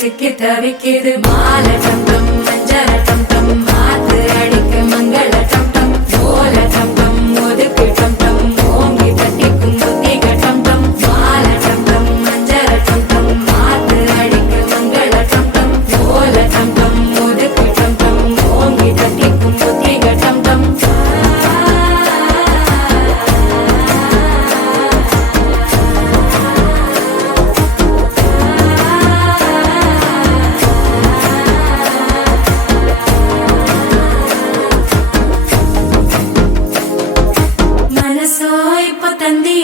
சிக்கி தவிக்குது மாலை டம் டம் மஞ்சள் டம் டம் மாத்து அடிக்க மங்கள டம் டம் ஓல டம் டம் ஒதுக்கு டம் டம் ஓங்கி தட்டிக்கும் புத்திக டம் டம் மாலை டம் டம் மஞ்சள் டம் டம் மாத்து அடிக்க மங்கள டம் டம் ஓல டம் டம் ஒதுக்கு டம் டம் ஓங்கி தட்டிக்கும் புத்திக டம் டம்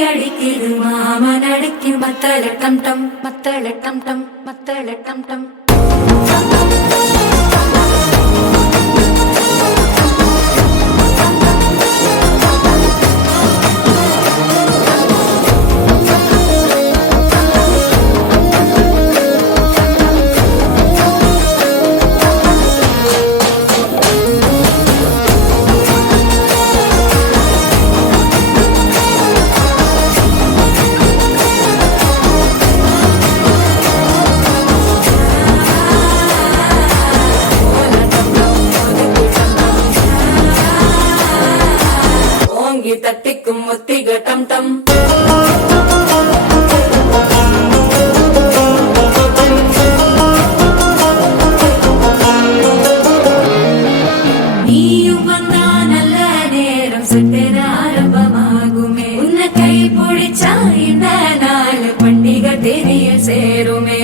அடிக்குது மாமன் அடிக்கு மத்தள டம் டம் மத்தள டம் டம் மத்தள டம் டம் தட்டிக்கும் முத்திக டம் டம் நீயும் வந்தா நல்ல நேரம் சட்டென ஆரம்பமாகுமே உன்னை கை பிடிச்சா இந்த நாள் பண்டிகை தேனியில் சேருமே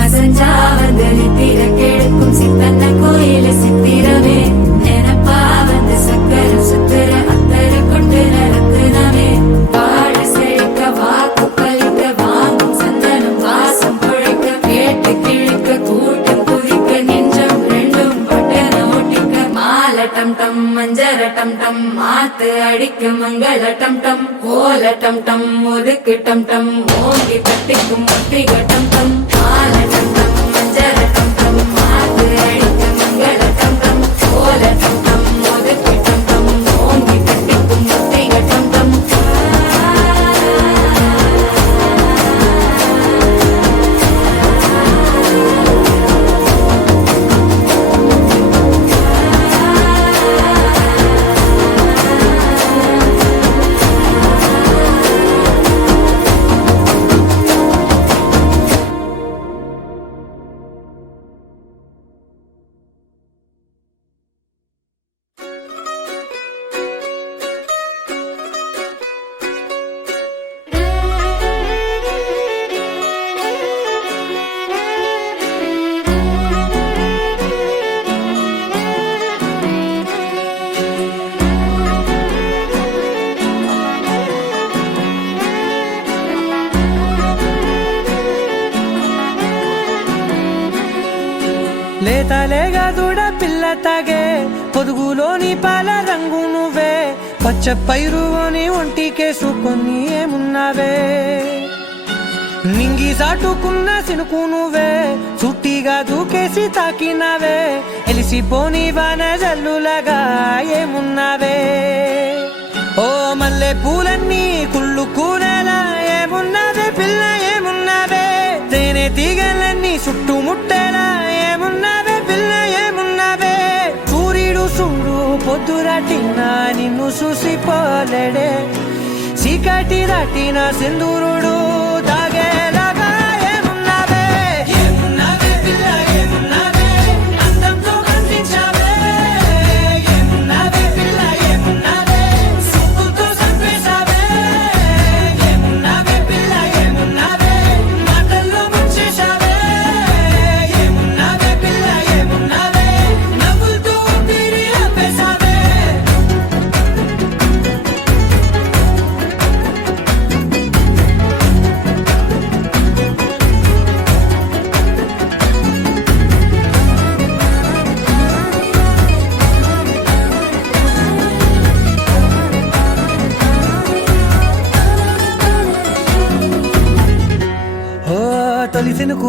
அசஞ்சா வந்து நித்திர கெடுக்கும் சித்தன்ன கோயில சித்திரமே நினப்பா வந்து சக்கர சுத்திர அத்தர கொண்டு நடத்துனவே பாட செழிக்க வாக்கு பலிக்க வாங்கும் சந்தனம் வாசம் பொழைக்க கேட்டு கிழிக்க கூட்டம் குதிக்க நெஞ்சம் ரெண்டும் பட்டன ஒட்டிக்க மாலை டம் டம் மஞ்சர டம் டம் மாத்து அடிக்க மங்கள டம் டம் ஓல டம் டம் ஒதுக்கு டம் டம் ஓங்கி தட்டிக்கும் முத்திக டம் டம் மாலை டம் டம் மஞ்சர டம் டம் மாத்து அடிக்க மங்கள டம் டம் ஓல டம் டம் ஒதுக்கு டம் டம் ஓங்கி தட்டிக்கும் முத்திக டம் டம் లేతలేగా దూడ పిల్ల తాగే పొదుగులోని పాల రంగు నువ్వే పచ్చ పైరుని ఒంటికేసుకొని ఏమున్నావే నింగి సాటుకున్న సినుకు నువ్వే చుట్టిగా దూకేసి తాకినావే ఎలిసిపోని వాన జల్లులాగా ఏమున్నావే ఓ మల్లె పూలన్నీ కుళ్ళు కూనేలా ఏమున్నావే పిల్ల ఏమున్నావే తేనె తీగలన్నీ చుట్టుముట్టేలా ఏమున్నావే పిల్ల ఏమున్నావే సూర్యుడు చూడు పొద్దురాటిన నిన్ను చూసిపోలేడే చీకటి దాటిన సింధూరుడు దాగేలాగా ఏమున్నావే ఏమున్నావే పిల్ల ఏమున్నావే అందంతో కంటి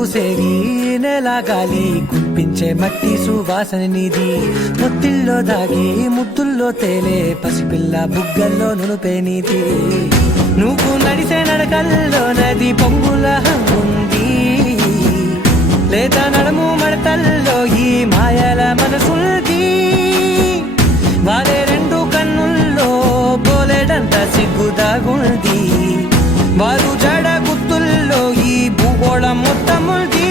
పూసేవి నెల గాలి కుప్పించే మట్టి సువాసన నిధి ముత్తిల్లో దాగి ముత్తుల్లో తేలే పసిపిల్ల బుగ్గల్లో నునుపే నీతి నువ్వు నడిసే నడకల్లో నది పొంగుల ఉంది లేదా నడుము మడతల్లో ఈ మాయల మనసుంది వారే రెండు కన్నుల్లో పోలేడంత సిగ్గుదాగుంది వారు జడ గుత్తుల్లో ఈ భూగోళం మొత్తముంది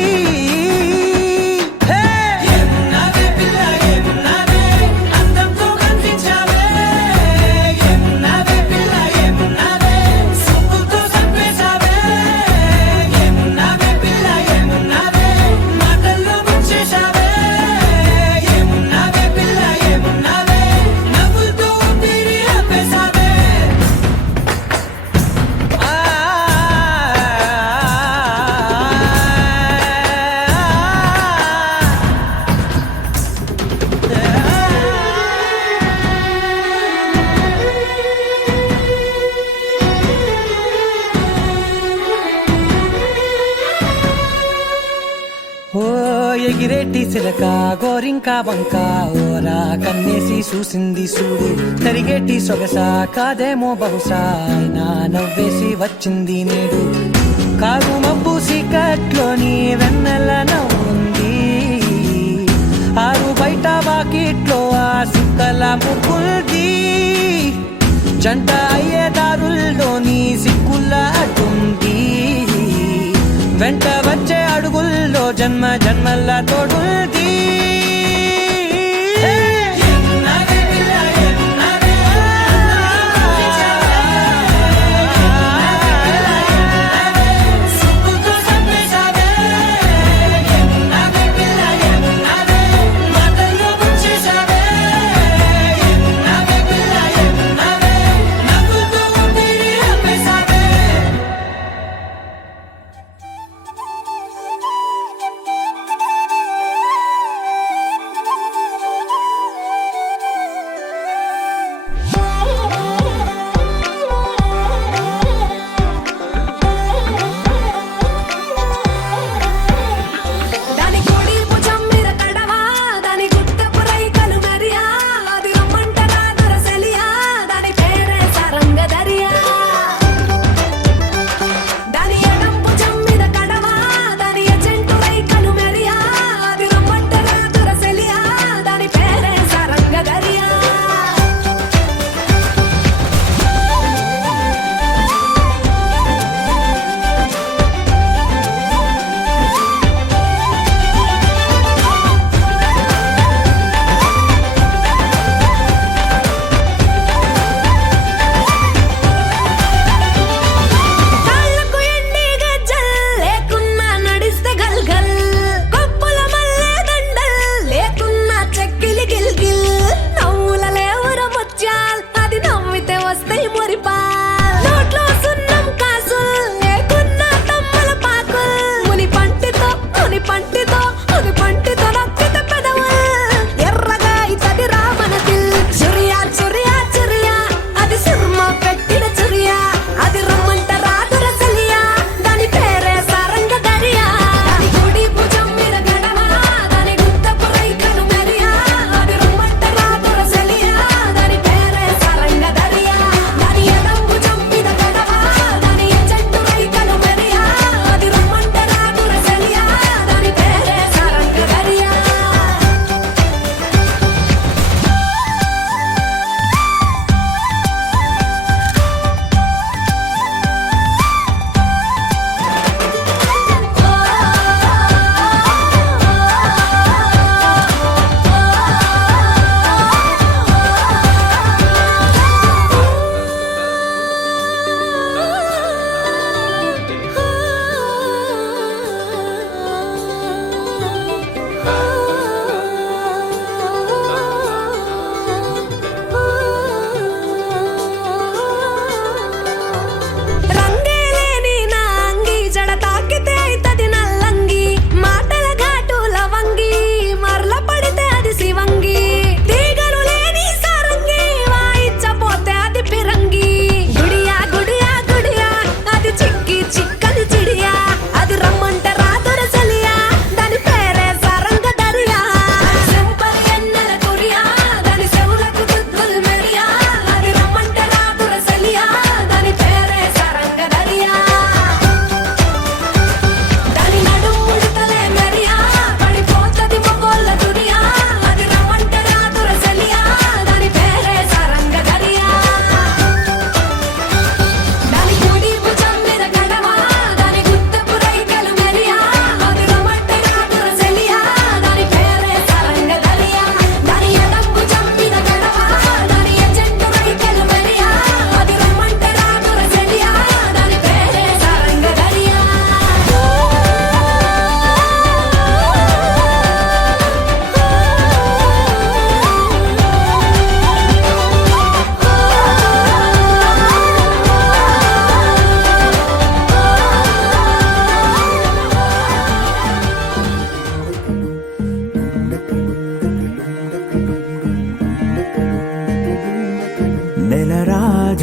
ఓ ఎగిరేటి సిలక గోరింక వంక ఓరా కన్నేసి చూసింది చూడు తరిగేటి సొగస కాదేమో బహుశా అయినా నవ్వేసి వచ్చింది నేడు కారు మబ్బు సీకట్లోని వెన్నెల నవ్వుంది ఆరు బయట వాకిట్లో ఆ సుక్కల ముగ్గుంది జంట అయ్యే దారుల్లోని సిక్కుల అడ్డుంది వెంట వచ్చే అడుగుల్లో జన్మ జన్మల్ల తోడుంది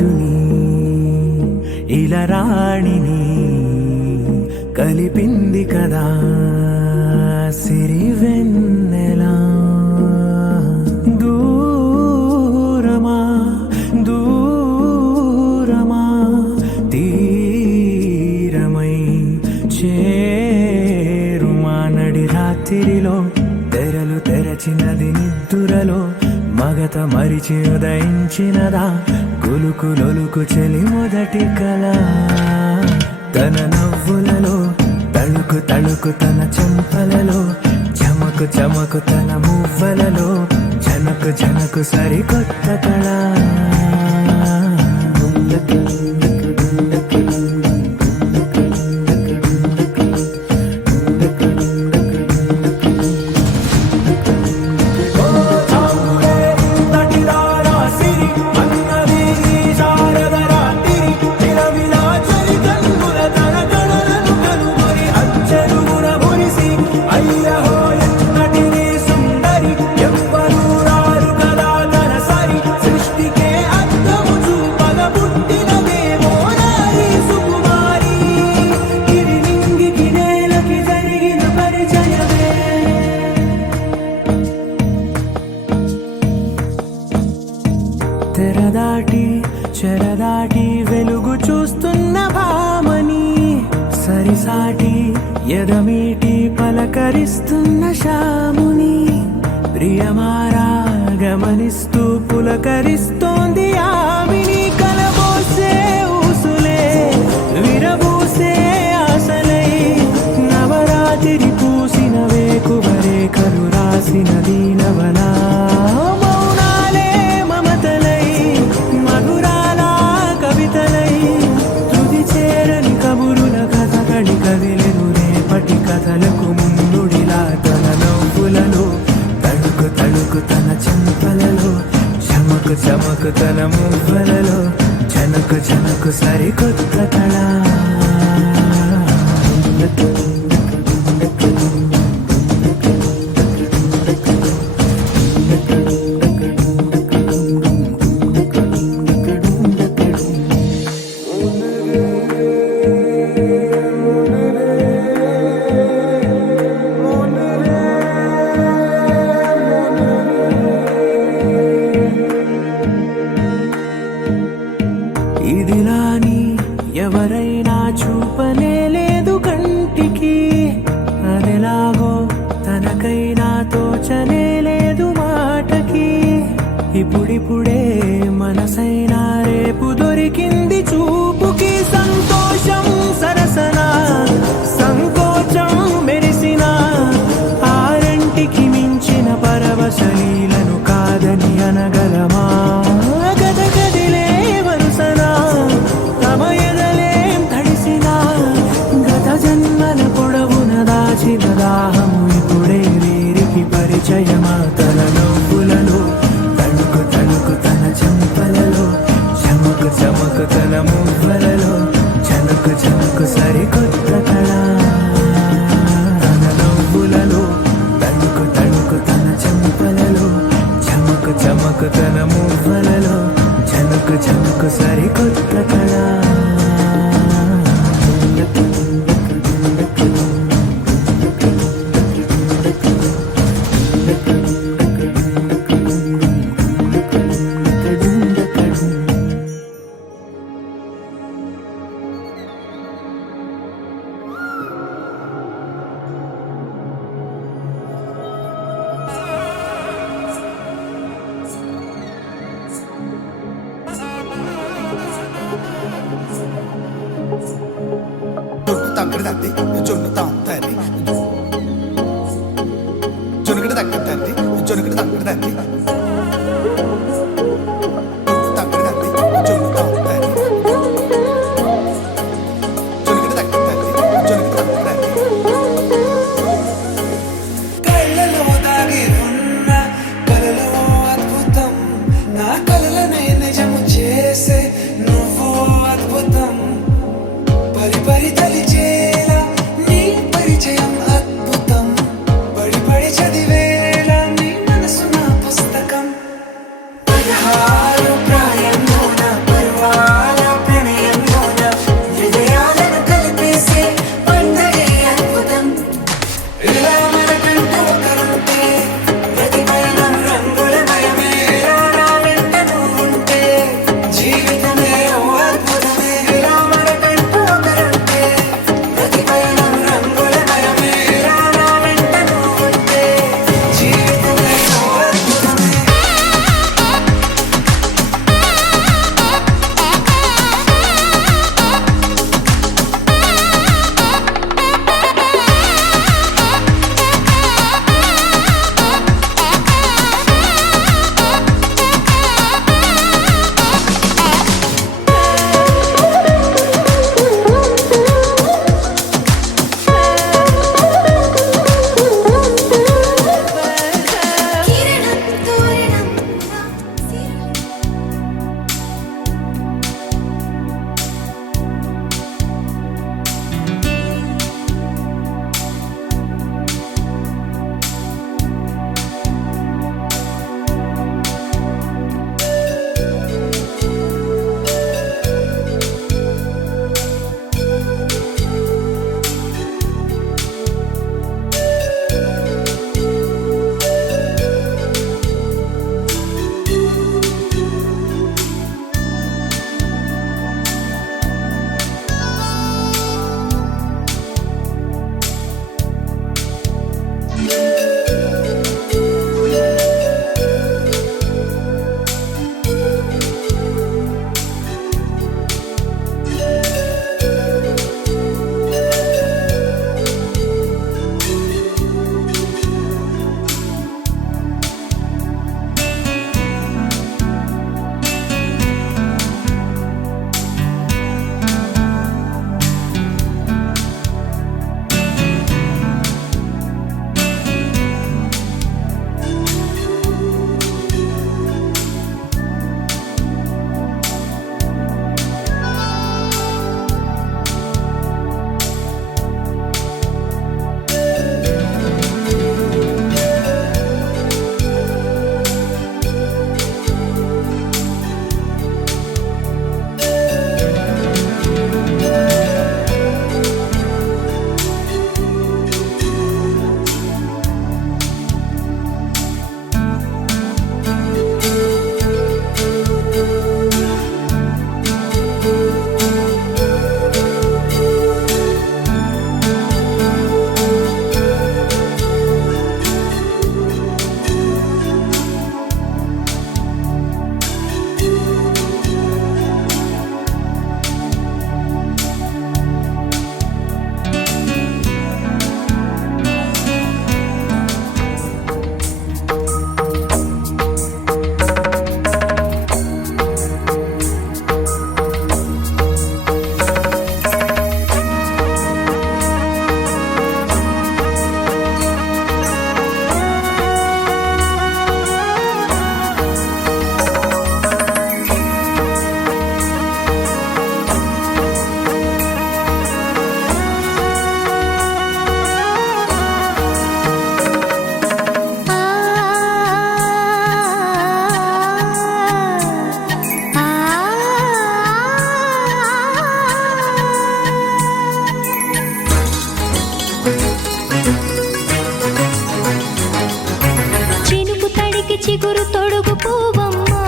రాజుని ఇలా రాణిని కలిపింది కదా సిరి వెన్నెలా దూరమా దూరమా తీరమై చేరుమా నడి రాత్రిలో తెరలు తెరచినది నిద్దురలో మగత మరిచి ఉదయించినదా కులుకు లొలుకు చెలి మొదటి కళ తన నవ్వులలో తళుకు తళుకు తన చెంపలలో చమకు చమకు తన మువ్వలలో జనకు జనకు సరికొత్త కళ తెరదాటి చెరదాటి వెలుగు చూస్తున్న భామని సరిసాటి ఎదమీటి పలకరిస్తున్న శాముని ప్రియమారా గమనిస్తూ పులకరిస్తోంది ఆమిని కలబోసే ఊసులే విరబూసే ఆశలై నవరాత్రి పూసిన వేకువరే కలు రాసిన దీనవనా కథలకు ముందుడిలా తన నవ్వులలో తడుకు తడుకు తన చెంపలలో చమకు చమకు తన మువ్వలలో జనకు జనకు సరికొత్త కళ ఇదిలాని ఎవరైనా చూపనే లేదు కంటికి అదెలాగో తనకైనా తోచనే లేదు మాటకి ఇప్పుడిప్పుడే మనసైనా రేపు దొరికింది చూపుకి సంతోషం సరసన సంకోచం మెరిసిన ఆరంటికి మించిన పరవశలీలను కాదని అనగలమా దాహము ఇప్పుడే వీరికి పరిచయమా తన నవ్వులలో తణుకు తణుకు తన చెంపలలో చమకు చమకు తన మువ్వలలో చనుకు చనుకు సరికొత్త కళ తన నవ్వులలో తణుకు తణుకు తన చెంపలలో చమకు చమకు తన మువ్వలలో చనుకు చనుకు సరికొత్త కళ తగ్గడు తండ్రి జొన్ను తాంతండి జొనుగడు తగ్గడు తండ్రి జొనుగడు తగ్గడు తండ్రి తగ్గడు తండ్రి జొన్ను తాంతండి జొనుగడు తగ్గడు తండ్రి జొనుగడు తగ్గడు తండ్రి కళ్ళలో దాగి ఉన్న కలలో అద్భుతం నా కలలనే నిజము చేసే నువ్వు అద్భుతం పరి పరి తలిచేలా నీ పరిచయం అద్భుతం పడి పడి చదివేలా నీ మనసు నా పుస్తకం చిగురు తొడుగు పువ్వమ్మా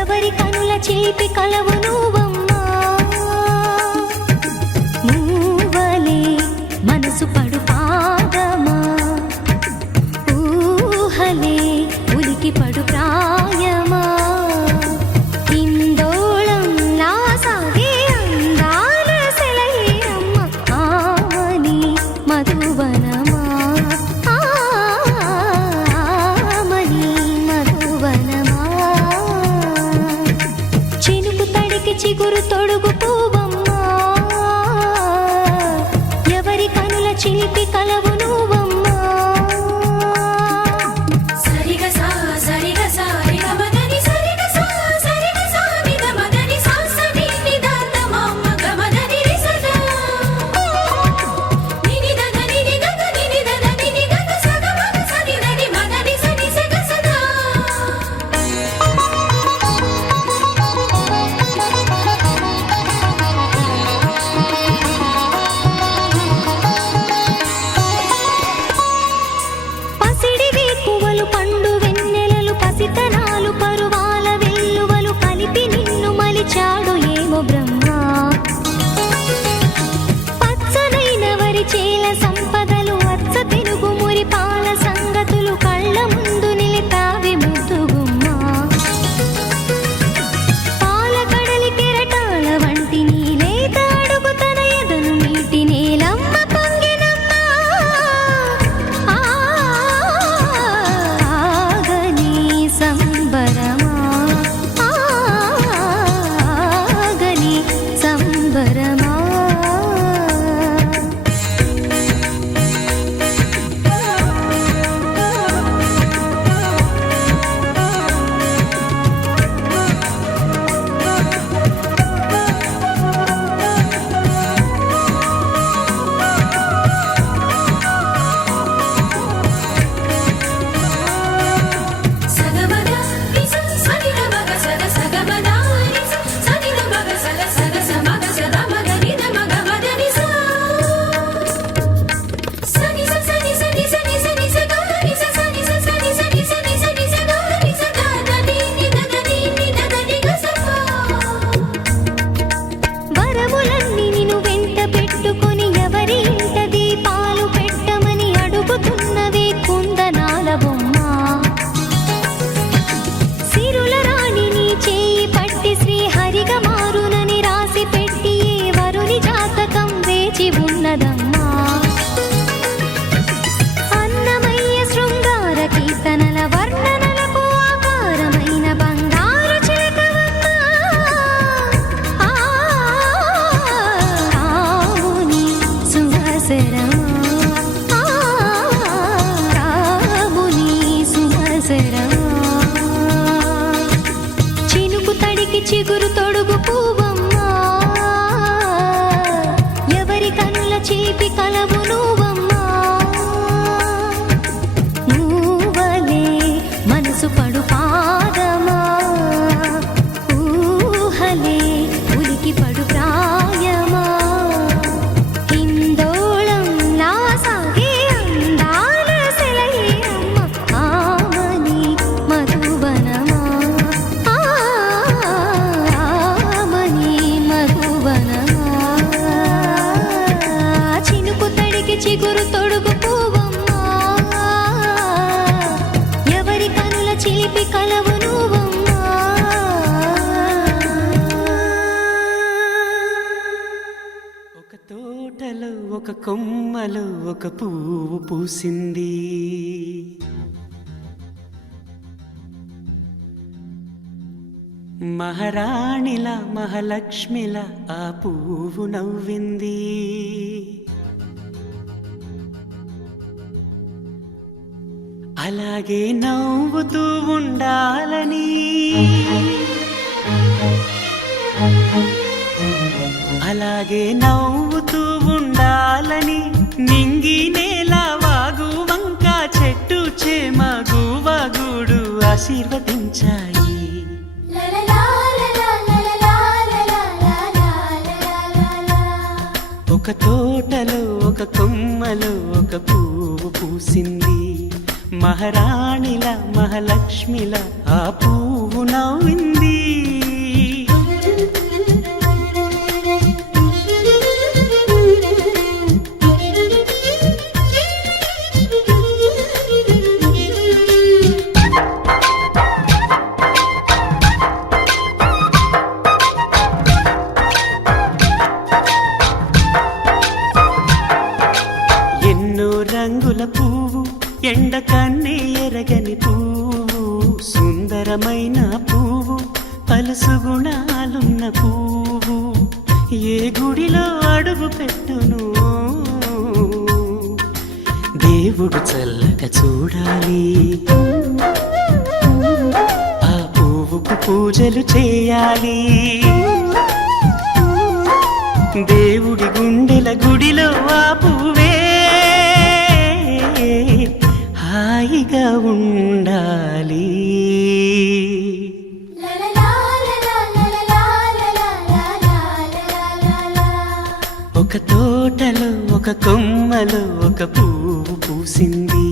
ఎవరి కనుల చిలిపి కలవు నువ్వమ్మా మూవలే మనసు పడు పాదమా ఊహలే ఉలికి పడు ప్రాయమా ఇందోళం లాసాగే అందాల సెలయేరమ్మ ఆమని మధువనమా ఆమని మధువనమా చినుకు తడికి చిగురు తొడుగు పువ్వమ్మా ఎవరి కనుల చిలిపి కలవు నువ్వమ్మా సరిగా సా సరిగా సా రిగ మదని సరిగా సా సరిగా సా నిద మదని సా సని నిదాత మమ్మ గమదని రిసదా నిని దద నిని దద నిని దద నిని దద సగ మగ సని దని మదని సని సగ సదా పసిడి వేకువలు పండు వెన్నెలలు పసితనాలు పరువాల వెల్లువలు కలిపి నిన్ను మలిచాడు ఏమో బ్రహ్మ పచ్చనైన వరి చేల సంపదలు అచ్చ తెలుగు మురి పాల సంగతులు కళ్ళ ముందు నిలిపావి ముద్దుగుమ్మ పాల కడలి కెరటాల వంటి నీలేత అడుగు తన ఎదను నీటి నేలమ్మ పొంగినమ్మ ఆగని సంబరమా ఆగని సంబరమా సగమద నిస సని ద మగ సద సగమద నిస సని ద మగ సద సగ సమగ సద మగ నిద మగ మద నిస సని స సని సని సని సని స గ నిస సని స సని సని సని సని స గ నిస ద ద ని ని ద ద ని ని ద ద ని గ స ప వరములన్నీ నిన్ను వెంట పెట్టుకొని ఎవరి ఇంట దీపాలు పెట్టమని అడుగుతున్నవే కుందనాల బొమ్మ సిరుల రాణి నీ చేయి పట్టి శ్రీహరిగా మారునని రాసి పెట్టి ఏ వరుని జాతకం వేచి ఉన్నదమ్మా అన్నమయ్య శృంగార కీర్తనల వర్ణనలకు ఆకారమైన బంగారు చిలకవమ్మా రాముని సుమసరమా రాముని సుమసరమా చినుకు తడికి చిగురు తొడుగు పువ్వమ్మా ఎవరి కనుల చిలిపి కలవు నువ్వమ్మా నువ్వలే మనసు పడు పాదమా ఊహలే ఉలికి పడు ప్రాయమా ఇందోళం లాసాగే అందాల సెలయేరమ్మ ఆమని మధువనమా ఆమని మధువనమా చినుకు తడికి చిగురు తొడుగు పువ్వమ్మా ఎవరి కనుల చిలిపి కలవు నువ్వమ్మా ఒక తోటలో ఒక కొమ్మలో ఒక పువ్వు పూసింది మహారాణిల మహాలక్ష్మిల ఆ పువ్వు నవ్వింది అలాగే నవ్వుతూ ఉండాలని అలాగే నవ్వుతూ ఉండాలని నింగి నేల వాగు వంక చెట్టు చేమ గువగూడు ఆశీర్వదించాయి ఒక తోటలో ఒక కొమ్మలో ఒక పువ్వు పూసింది మహారాణిల మహాలక్ష్మిల ఆ పువ్వు నవ్వింది. ఎన్నో రంగుల పువ్వు, ఎండ కన్నే ఎరగని పువ్వు, సుందరమైన పువ్వు, పలుసు గుణాలున్న పువ్వు, ఏ గుడిలో అడుగు పెట్టును దేవుడు చల్లగా చూడాలి. ఆ పువ్వుకు పూజలు చేయాలి. దేవుడి గుండెల గుడిలో ఆ పువ్వే హాయిగా ఉండాలి. ఒక తోటలో ఒక కొమ్మలో ఒక పువ్వు పూసింది.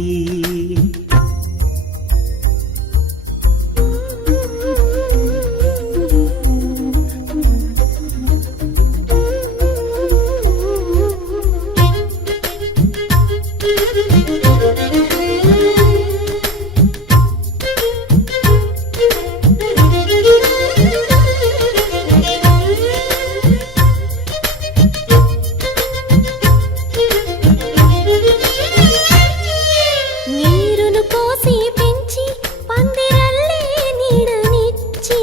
నీరును పోసి పెంచి పందిరల్లే నీడనిచ్చి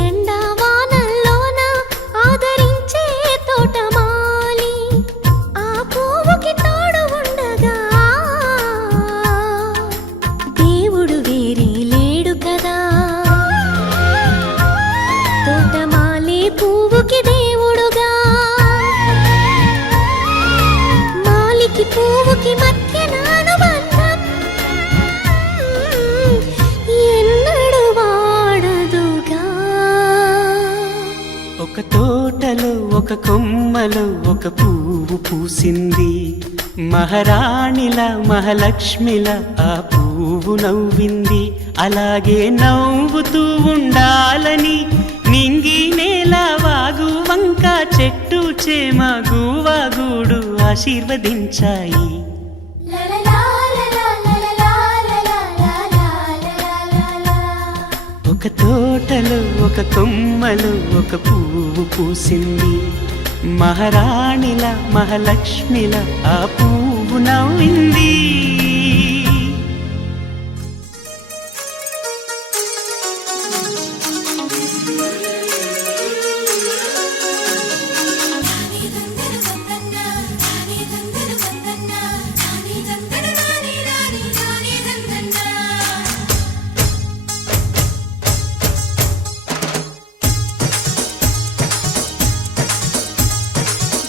ఎండా వానల్లోన ఆదరించే తోటమాలి ఆ పువ్వుకి తోడు ఉండగా దేవుడు వేరే లేడు కదా. తోటమాలి పువ్వుకి దేవుడుగా, మాలికి పువ్వుకి మధ్య అనుబంధం ఎన్నడు వాడదుగా. ఒక తోటలో ఒక కొమ్మలో ఒక పువ్వు పూసింది. మహారాణిల మహాలక్ష్మిల ఆ పువ్వు నవ్వింది. అలాగే నవ్వుతూ ఉండాలని నింగి నేల వాగు వంక చెట్టు చేమ గువాగూడు ఆశీర్వదించాయి. ఒక తోటలో ఒక కొమ్మలో ఒక పువ్వు పూసింది. మహారాణిల మహాలక్ష్మిల ఆ పువ్వు నవ్వింది.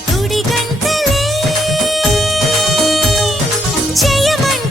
గుడి గంటలే జయమంట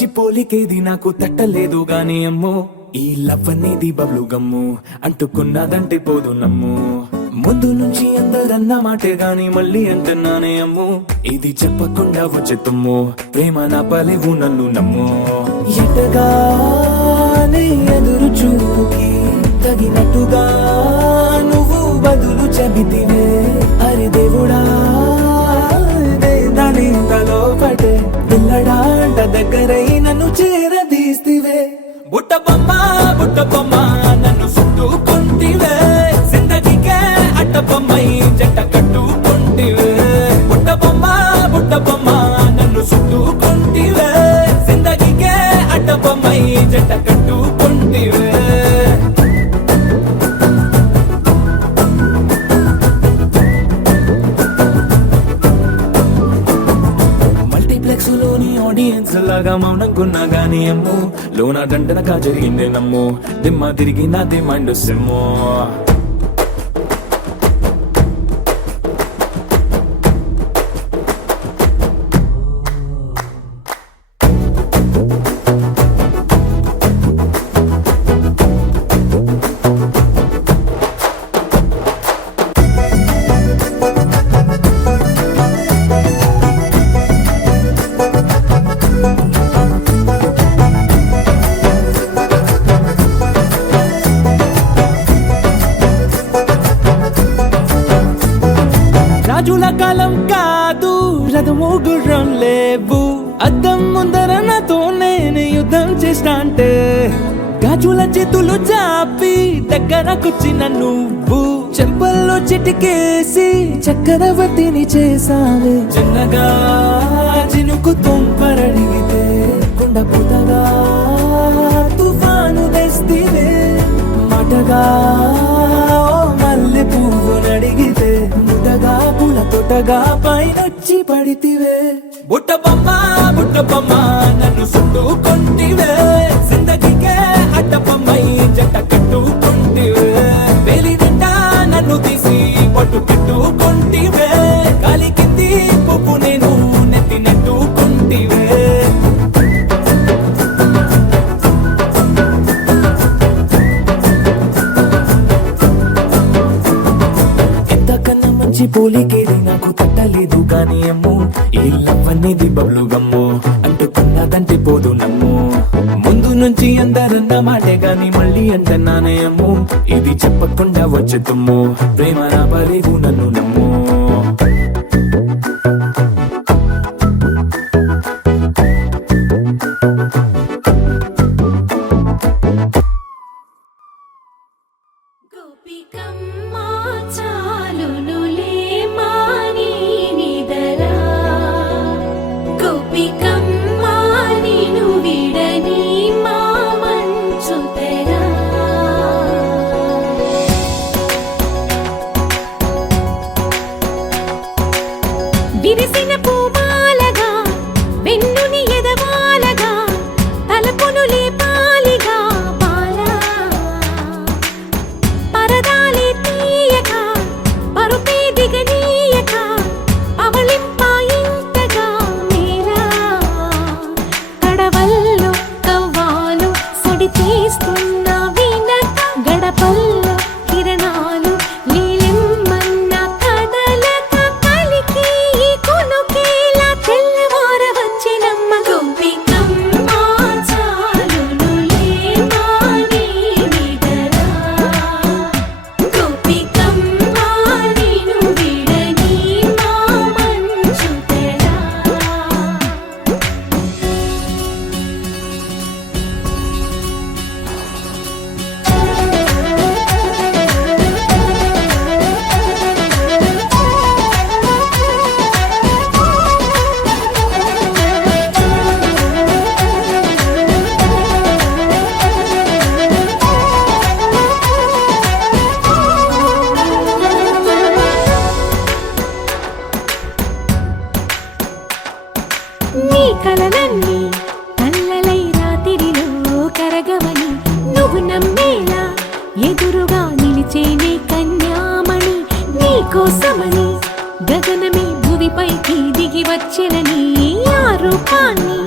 మంచి పోలికేది నాకు తట్టలేదు గాని అమ్మో ఈ లవ్ అనేది బబ్లు గమ్ము అంటుకున్నదంటే పోదు నమ్ము ముందు నుంచి అందరన్న మాటే గాని మళ్ళీ అంటున్నానే అమ్ము ఇది చెప్పకుండా వచ్చే తుమ్ము ప్రేమ నా పలేవు నన్ను నమ్ము ఎటగానే ఎదురు చూపుకి తగినట్టుగా నువ్వు బదులు చెబితివే అరే దేవుడా దాని తలో పడే పిల్లడాంట దగ్గరై నన్ను చేరదీస్తివే బుట్ట బొమ్మ నన్ను చుట్టుకుంటివే జిందగీకే అట్ట బొమ్మై జంట కట్టుకుంటివే బుట్ట బొమ్మ నన్ను చుట్టుకుంటివే జిందగీకే అట్ట బొమ్మై జంట కట్టుకుంటివే మల్టీప్లెక్స్ లోని ఆడియన్స్ లాగా మౌనంకున్నా గానీ అమ్ము లోన దండనగా జరిగిందే నమ్ము దిమ్మ తిరిగి నాది మైండ్ సెమ్ము రాజుల కాలం కాదు రథము గుర్రం లేవు అద్దం ముందర నాతో నేను యుద్ధం చేస్తా అంటే గాజుల చేతులు చాపి దగ్గరకొచ్చిన నువ్వు చెంపల్లో చిటికేసి చక్రవర్తిని చేసావే చిన్నగా చినుకు తుంపరడిగితే కుండపోతగా తుఫాను తెస్తివే మాటగా మల్లె పువ్వు నడిగితే ముదగా పుల తొటగా పైనొచ్చి పడితివే బుట్ట బొమ్మ నన్ను చుట్టుకుంటివే జిందగీకే అడ్డ బొమ్మై జంట కట్టుకుంటివే వేలి నిండా నన్ను తీసి పట్టు కట్టుకుంటివే గాలి కింది పువ్వు నేను నెత్తి నెట్టుకుంటివే మంచి పోలికేది నాకు తట్టలేదు గాని అమ్ము ఈ లవ్ అనేది బబ్లు గమ్ము అంటుకున్నదంటే పోదు నమ్ము ముందు నుంచి అందరన్న మాటే గాని మళ్ళీ అంటున్నానే అమ్ము ఇది చెప్పకుండా వచ్చే తుమ్ము ప్రేమ నా పలేవు నన్ను నమ్ము గోపికమ్మా చాలునులే మాని నిదరా గోపికమ్మా నిను విడని మా మంచు తెరా విరిసిన పూమాలగా వెన్నుని ఎదవాలగా తలపును లేపాలిగా బాలా పరదాలి తీయక పరుపే దిగనీయక అవలింపాయింతగా మేరా కడవల్లో కవ్వాలు సడి తీస్తున్న వినక గడపల్లో కిరణాలు నీలిమ్మన్న కదలక కలికి ఈ కొనుకేలా తెల్లవార వచ్చినమ్మ గోపికమ్మ చాలునులే మాని నిదరా గోపికమ్మా నిను విడని మా మంచు తెరా నీ కలలన్నీ కళ్ళలై రాత్రిలో కరగవని నువ్వు నమ్మేలా ఎదురుగా నిలిచేనే కన్యామణి నీ కోసమని గగనమే భువిపైకి దిగి వచ్చెనని ఆ రూపాన్ని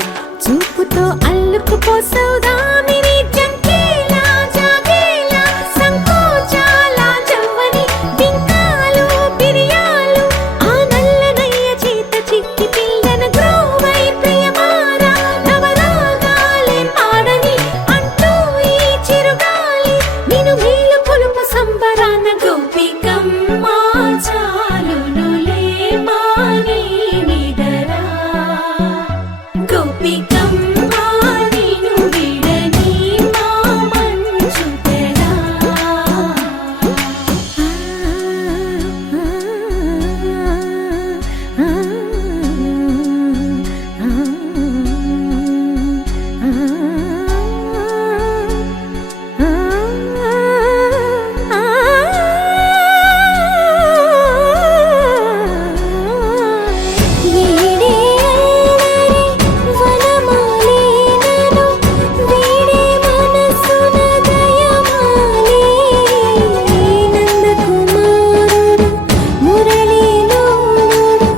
చూపు చూపుతో అల్లుకుపోసౌదామిని జంకేలా జాగేలా సంకోచాల జవ్వని బింకాలు బిరియాలు ఆ నల్లనయ్య చేత చిక్కి పిల్లన గ్రోవై ప్రియమారా నవరాగాలే పాడని అంటూ ఈ చిరుగాలి నిన్ను మేలు కొలుపు సంబరాన గోపికమ్మ చాలునులే మాని నిదరా గోపికమ్మ నిన్ను విడని మా మంచు తెరా వీడే అల్లరి వనమాలినను వీడే మనసున దయమాలి నందకుమారుడు మురళీలోనుడు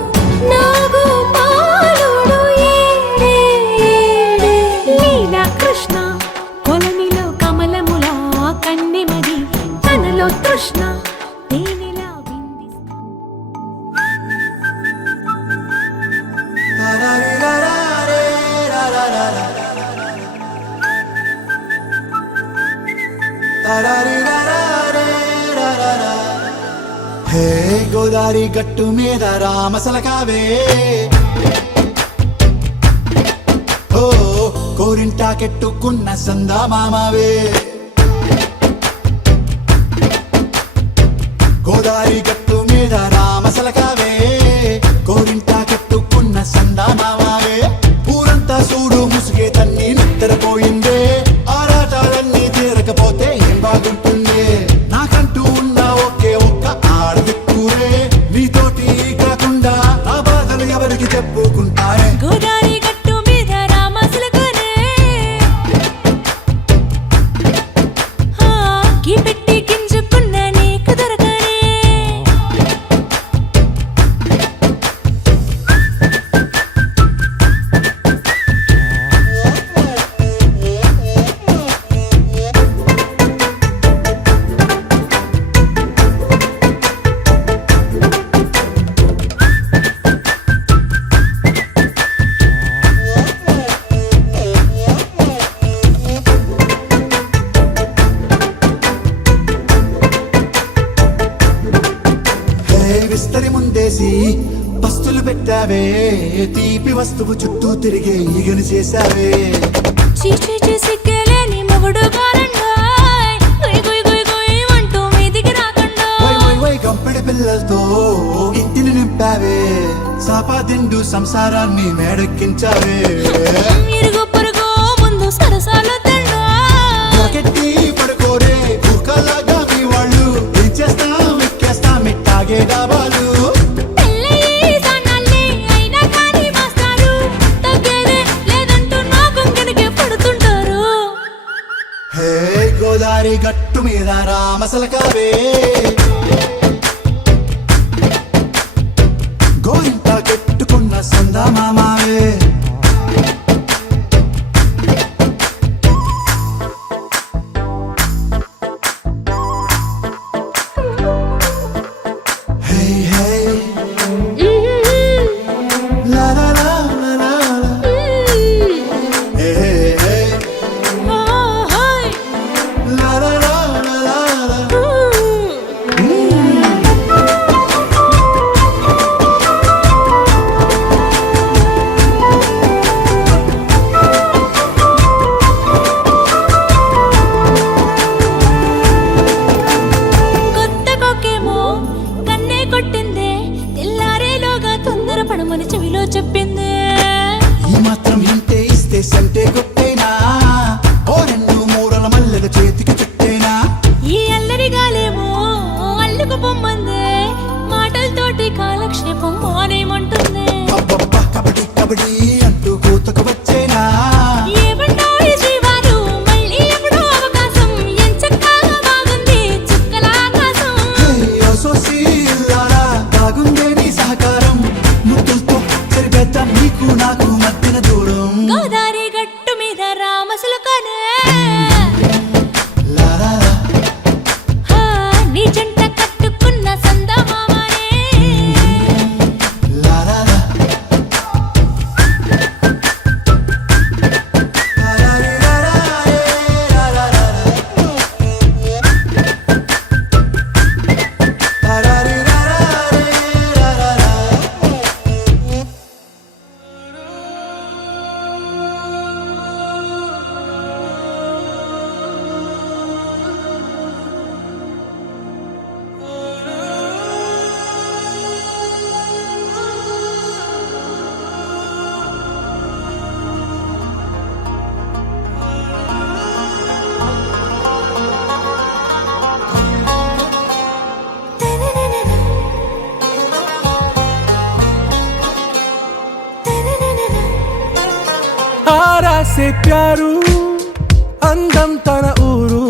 నాగోపాలుడు ఏడే లీలా కృష్ణ కొలనిలో కమలముల కన్నెమది తనలో తృష్ణ తేనెలా విందిస్తా హే గోదారి గట్టు మీద రామసలకావే ఓ కోరింటాకెట్టుకున్న సందా మామావే గోదారి గట్టు మీద రామసలకావే కోరింటాకెట్టుకున్న సందా మామావే ఊరంతా చూడు ముసుగే తన్ని నిద్రపోయిందే ఆరాటాలన్నీ తీరకపోతే ఏం బాగుంటుందే నాకంటూ ఉన్న ఒకే ఒక్క ఆడదిక్కురే నీతోటి కాకుండా నా బాధలు ఎవరికి చెప్పుకుంటారే గోదారి గట్టు మీద రామసులకునే గీ పెట్టి గింజుకున్న నీకు దొరకనే హే విస్తరి ముందేసి పస్తులు పెట్టావే తీపి వస్తువు చుట్టూ తిరిగే ఈగను చేశావే చీచి సిగ్గలేని మొగుడు గారండాయ్ గుయ్ గుయ్ గుయ్ గుయ్ అంటూ మీదికి రాకుండా వై వై వై గంపెడి పిల్లలతో ఇంటిని నింపావే సాపాదిండు సంసారాన్ని మేడెక్కించావే ఇరుగు పొరుగు ముందు సరసాలు తండా నాకెట్టి పడుకోరే కుక్కలాగా మీ వాళ్ళు ఇచ్చేస్తాం ఎక్కేస్తాం ఇట్టాగే డాబాలు పెళ్ళయి సన్నాళ్ళే అయినా కానీ మాస్తారు తగ్గేదే లేదంటూ నా కొంకణకే పడుతుంటారు హే గోదారి గట్టు మీద రామసలకావే గోరింట కట్టుకున్న సందా మామావే హే హే లా లా లా లా లా లా. హే హే హే లా లా లా లా లా లా. ఆరా సే ప్యారు అందం తన ఊరు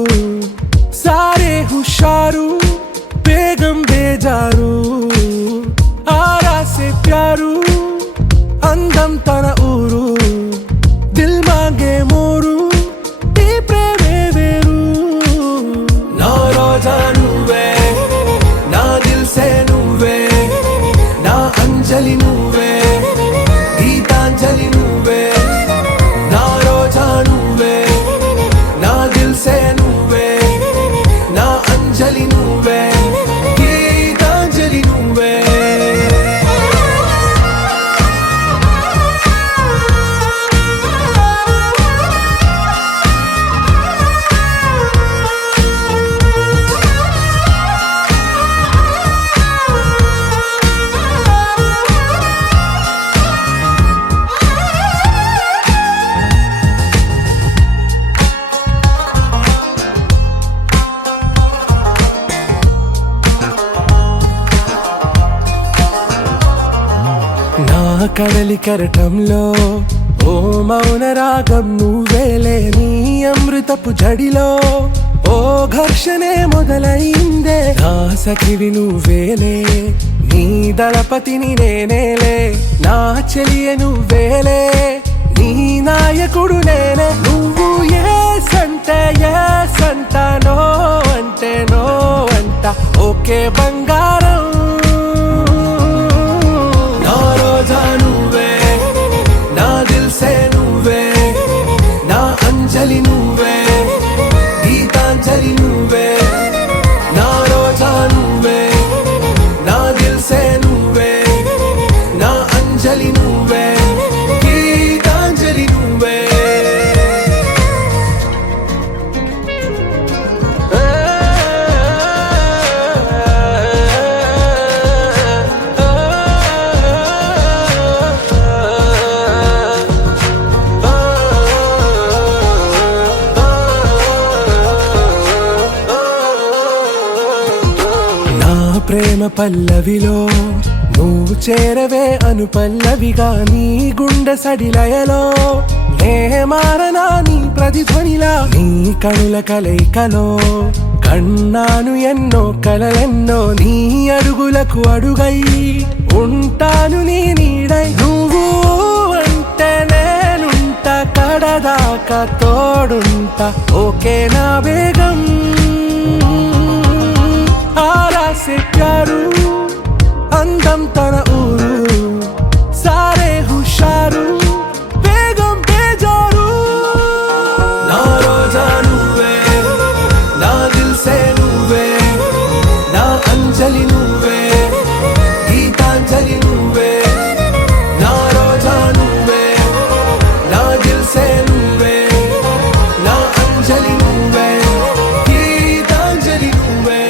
సారే హుషారు బేగం బేజారు ఆరా సే ప్యారు అందం తన ఊరు దిల్ మాంగే మోరు ఈ ప్రేమే వేరు నా రోజా నువ్వే నా దిల్ సే నువ్వే నా అంజలి నువ్వే గీతాంజలి నువ్వే నా రోజా నువ్వే నా దిల్ సే నువ్వే నా అంజలి నువ్వే గీతాంజలి నువ్వే నా కడలి కెరటంలో ఓ మౌన రాగం నువ్వేలే నీ అమృతపు జడిలో ఓ ఘర్షణే మొదలైందే నా సఖివి నువ్వేలే నీ దళపతిని నేనేలే నా చెలియ నువ్వేలే నీ నాయకుడు నేనే నువ్వు ఏ సంట నో అంటే నో అంట ఓకే బంగారం నా రోజా నువ్వే నా దిల్ సే నువ్వే నా అంజలి నువ్వే గీతాంజలి నువ్వే నా రోజా నువ్వే నా దిల్ సే నువ్వే నా అంజలి నువ్వే గీతాంజలి నువ్వే నా ప్రేమ పల్లవిలో నువ్వు చేరవే అను పల్లవిగా నీ గుండె సడిలయలో నే మారనా నీ ప్రతిధ్వనిలా నీ కనుల కలయికలో కన్నాను ఎన్నో కలలెన్నో నీ అడుగులకు అడుగై ఉంటాను నీ నీడై నువ్వు అంటే నేనుంట కడదాకా తోడుంటా ఓకే నా బేగం ఆరా సే ప్యారు అందం తన ఊరు సారే హుషారు బేగం బేజారు నా రోజా నువ్వే నా దిల్ సే నువ్వే నా అంజలి నువ్వే గీతాంజలి నువ్వే నా రోజా నువ్వే నా దిల్ సే నువ్వే నా అంజలి నువ్వే గీతాంజలి నువ్వే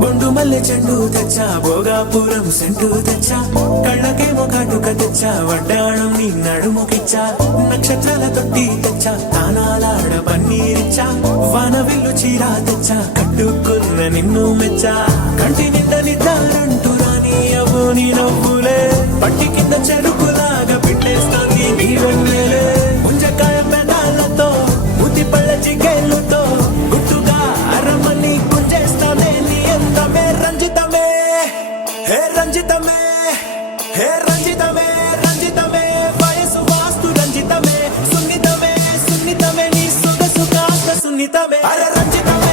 బొండు మల్లె చెండు తెచ్చా భోగాపురం సెంటు తెచ్చా కళ్ళకేమో కాటుక తెచ్చా వడ్డాణం నీ నడుముకిచ్చా నక్షత్రాల తొట్టి తెచ్చా తానాలాడ పన్నీరిచ్చా వానవిల్లు చీరా తెచ్చా కట్టుకున్న నిన్ను మెచ్చా కంటి నిండా నిద్దారంటూ రాని అవ్వు నీ నవ్వులే పట్టి కింద చెరుకులాగా పిండేస్తాంది నీ వెన్నెలే ముంజకాయ పెదాలతో ముద్ది పళ్ళ చిగేళ్ళతో గుట్టుగా అరమని గుంజేస్తానే నీ ఎంతమే రంజితమే హే రంజితమే హే రంజితమే రంజితమే వయసు వాస్తు రంజితమే సున్నితమే సున్నితమే నీ సొగసు కాస్త సున్నితమే అరే రంజితమే